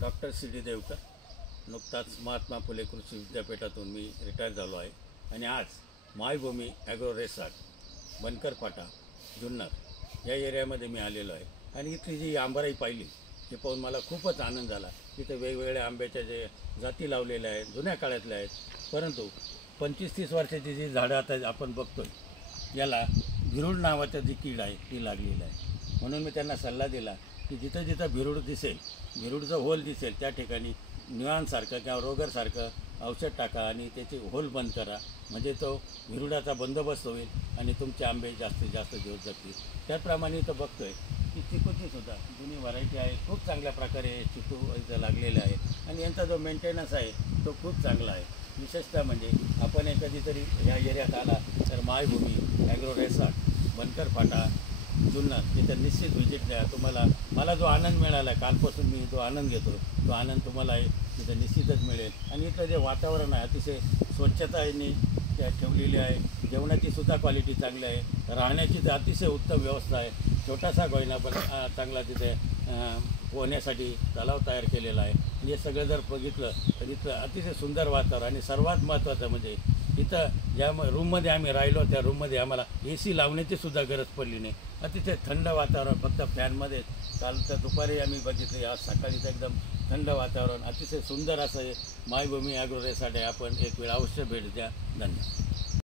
Doctor C D Devkar. नुकताच महात्मा फुले कृषी विद्यापीठातून मी रिटायर झालो आहे आणि आज मायभूमी ॲग्रो रेसॉर्ट बनकर फाटा जुन्नर या एरियामध्ये मी आलेलो आहे आणि इथली जी आंबाराई पाहिली हे पाहून मला खूपच आनंद झाला. इथं वेगवेगळ्या आंब्याच्या जे जाती लावलेल्या आहेत जुन्या काळातल्या आहेत, परंतु 25-30 वर्षाची जी झाडं आता आपण बघतोय याला भिरूड नावाचं जी कीड आहे ती लागलेली आहे. म्हणून मी त्यांना सल्ला दिला की जिथं जिथं भिरूड दिसेल, भिरूडचं होल दिसेल त्या ठिकाणी निवांसारखं किंवा रोगरसारखं औषध टाका आणि त्याची होल बंद करा, म्हणजे तो भिरूडाचा बंदोबस्त होईल आणि तुमचे आंबे जास्तीत जास्त दिवस जगतील. त्याचप्रमाणे इथं बघतोय की चिकूची सुद्धा जुनी व्हरायटी आहे, खूप चांगल्या प्रकारे चिकू इथं लागलेले आहे आणि यांचा जो मेंटेनन्स आहे तो खूप चांगला आहे. विशेषतः म्हणजे आपण कधीतरी या एरियात आला तर मायभूमी ॲग्रो रेसॉर्ट बनकर फाटा जुन्नर तिथं निश्चित व्हिजिट द्या. तुम्हाला मला जो आनंद मिळाला कालपासून मी जो आनंद घेतो तो आनंद तुम्हाला तिथं निश्चितच मिळेल. आणि इथलं जे वातावरण आहे अतिशय स्वच्छता यांनी त्या ठेवलेली आहे. जेवणाची सुद्धा क्वालिटी चांगली आहे, राहण्याची तर अतिशय उत्तम व्यवस्था आहे. छोटासा गोयना पण चांगला तिथे पोहण्यासाठी तलाव तयार केलेला आहे. हे सगळं जर बघितलं तर इथं अतिशय सुंदर वातावरण आणि सर्वात महत्त्वाचं म्हणजे इथं ज्या रूममध्ये आम्ही राहिलो त्या रूममध्ये आम्हाला AC लावण्याची सुद्धा गरज पडली नाही. अतिशय थंड वातावरण, फक्त फॅनमध्ये. काल तर दुपारी आम्ही बघितले, आज सकाळीचं एकदम थंड वातावरण, अतिशय सुंदर असं हे मायभूमी ॲग्रो रेसॉर्ट आहे. आपण एक वेळ अवश्य भेट द्या. धन्यवाद.